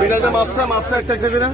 বিড়ালটা মাপসা একটা একটা করে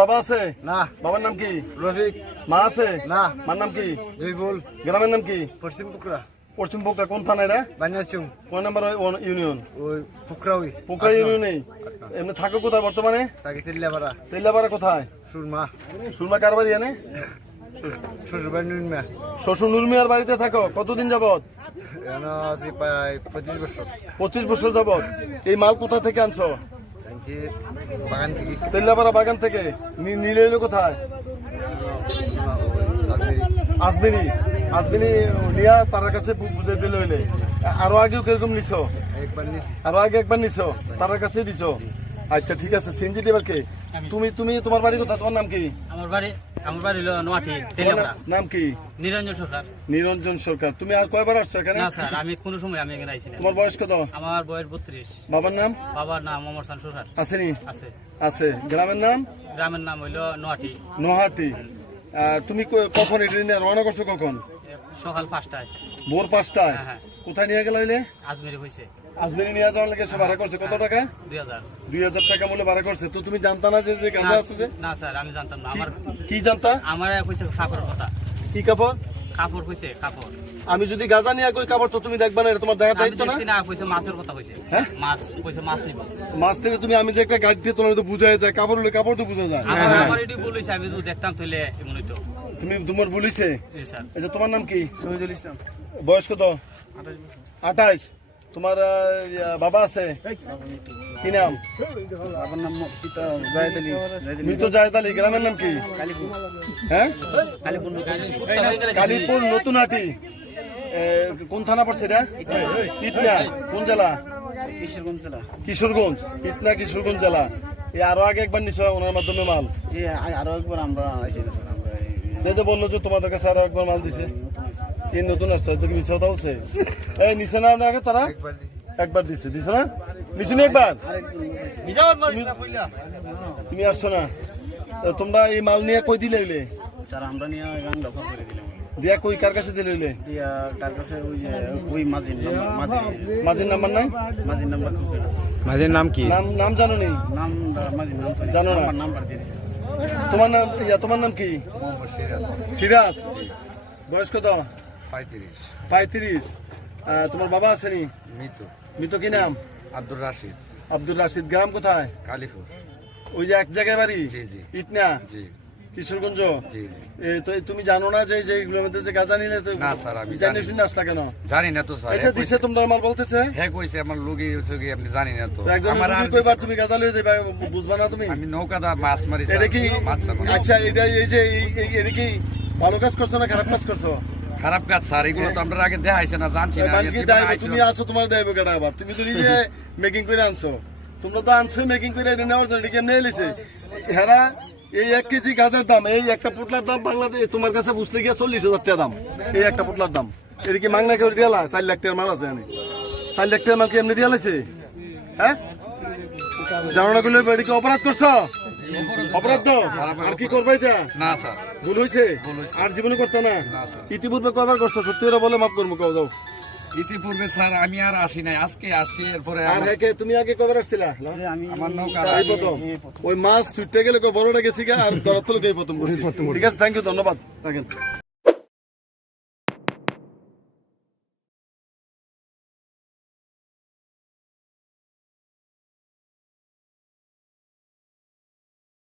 বাবা আছে না? বাবার নাম কি? রফিক। মা আছে না? মার নাম কি? জয়ফুল। গ্রামের নাম কি? পশ্চিম পুকরা। পশ্চিম পুকরা কোন থানা এটা? বানিয়াচুং। কোন নাম্বার ইউনিয়ন? ওই পুকরাউই। পুকরা ইউনিয়নে এমনি থাকো কোথায় বর্তমানে? থাকি তেলিয়াপাড়া। তেলিয়াপাড়া কোথায়? সুরমা। সুরমা কার বাড়ি জানে? শ্বশুর নুরমিয়া। শ্বশুর নুরমিয়ার বাড়িতে থাকো কতদিন যাবত? 25 বছর। 25 বছর যাবত। এই মাল কোথা থেকে আনছো? বাগান থেকে। তেলিয়াপাড়া বাগান থেকে। নিলে এলো কোথায়? আজমিরি। আজমিরি নিয়া তার কাছে বুঝে দিলে হইলে। আরো আগেও কিরকম নিছো? আরো আগে একবার নিছো? তার কাছে দিছো? আচ্ছা ঠিক আছে। সিনজি এবার কে? তুমি তোমার বাড়ি কোথায়? তোমার নাম কি? আমার বাড়ি হলো নোয়াটি তেলিয়াপাড়া। নাম কি? নিরঞ্জন সরকার। নিরঞ্জন সরকার। তুমি আর কয়বার আসছো এখানে? না স্যার, আমি কোন সময় আমি এখানে আইছি না। তোমার বয়স কত? আমার বয়স 32। বাবার নাম? বাবার নাম ওমর খান সরকার। আসেনি? আছে। আছে। গ্রামের নাম? গ্রামের নাম হলো নোয়াটি। নোয়াটি। তুমি কখন এটা নিয়ে রওনা করছো কখন? সকাল 5টায়। ভোর 5টায়? কোথায় নিয়ে গেল হইলে? আজমিরি হইছে। আজমিরি নিয়ে যাওয়ার লাগে সে ভাড়া করছে কত টাকা? 2000 টাকা মূল্য ভাড়া করছে। তো তুমি জানতা না যে গাঁজা আছে? না স্যার, আমি জানতাম না। আমার কি জানতা? আমার কইছে কাপড়ের কথা। কি কাপড়? কাপড় কইছে কাপড়। আমি যদি গাঁজা নিয়ে কই কাপড় তো তুমি দেখবা না, এটা তোমার দেখার দায়িত্ব না? না, কইছে মাছের কথা কইছে। হ্যাঁ, মাছ কইছে, মাছ নিব। মাছ থেকে তুমি আমি যে একটা গাড়ি দিয়ে তোমার তো বুঝায় যায়, কাপড় হলে কাপড় তো বুঝা যায়। আমার এটি বলেছে, আমি যদি দেখতাম তাহলে এমন হইতো। তুমি তোমার বলিছে? জি স্যার। এই যে তোমার নাম কি? শহীদুল ইসলাম। বয়স কত? 28। তোমার বাবা আছে? কি নাম? বাবার নাম জায়েদ আলী। মৃত জায়েদ আলী। গ্রামের নাম কি? কালীপুর। হ্যাঁ, কালীপুর নতুনহাটি। কোন থানা পড়ছে এটা? ইটনা। কোন জেলা? কিশোরগঞ্জ জেলা। কিশোরগঞ্জ। ইটনা কিশোরগঞ্জ জেলা। এই আরো আগে একবার নিছো ওনার মাধ্যমে মাল? জি, আরো একবার আমরা বললো যে তোমাদের কাছে আরো একবার মাল দিছে। কি নতুন আসছে? তো কি মিশা কথা বলছে? এই নিছে না আপনাকে তারা? একবার দিছে। দিছে না? নিছে না একবার? তুমি আসছো না? তোমরা এই মাল নিয়ে কই দিলে হইলে? স্যার, আমরা নিয়ে গান দখল করে দিলাম। দিয়া কই কার কাছে দিলে হইলে? দিয়া কার কাছে? ওই যে ওই মাঝির নাম্বার। মাঝির নাম্বার নাই? মাঝির নাম্বার। মাঝির নাম কি? নাম জানো নি? নাম মাঝির নাম জানো না? নাম্বার দিয়ে দিছে। তোমার নাম কি? সিরাজ। বয়স কত? 35। তোমার বাবা আসেনি? মৃত। কি নাম? আব্দুর রাশিদ। আব্দুর রাশিদ। গ্রাম কোথায়? কালীপুর। ওই যে এক জায়গায় বাড়ি? ইটনা কিশোরগঞ্জ। তো তুমি জানো না যে এগুলোর মধ্যে যে গাঁজা নিলে? না স্যার, আমি জানি শুনে আসলা কেন? জানি না তো স্যার। এটা দিছে তোমরা মাল বলতেছে? হ্যাঁ কইছে আমার লোকে আপনি জানি না তো। আমার কয়বার তুমি গাঁজা লয়ে যাবে বুঝবা না তুমি? আমি নৌকাদা মাছ মারি। এটা কি? আচ্ছা, এটা এই যে এটা কি ভালো কাজ করছো না খারাপ কাজ করছো? খারাপ কাজ স্যার, এগুলো তো আমরা আগে দেখাইছে না, জানছি না। তুমি আসো, তোমার দেবো কেটা আবার? তুমি তো নিজে মেকিং করে আনছো। তোমরা তো আনছো মেকিং করে এটা নেওয়ার জন্য। এটা কেমনে এলিছে হেরা? এই 1 কেজি গাঁজার দাম, এই একটা পুটলার দাম বাংলাদেশ তোমার কাছে বুঝতে গিয়ে 40,000 টাকা দাম। এই একটা পুটলার দাম। এটা কি মাংনা করে দিয়ে 4 লাখ টাকার মাল আছে? 4 লাখ টাকার মাল কি এমনি দিয়ে লাইছে? হ্যাঁ, জানো না? এটা কি অপরাধ করছো? অপরাধ তো আর কি করবে? না স্যার, ভুল হয়েছে। আর জীবনে করতে না? ইতিপূর্বে কয়বার করছো? সত্যি করে বলে মাফ করবো। যাও। ইতিপূর্বে স্যার আমি আর আসি নাই, আজকে আসছি। এরপরে আর তুমি আগে কয়বার আসছিলা? আমার নৌকা এই প্রথম। ওই মাছ ছুটতে গেলে বড়টা গেছি আর ধরার তো এই প্রথম করছি। ঠিক আছে, থ্যাংক ইউ, ধন্যবাদ।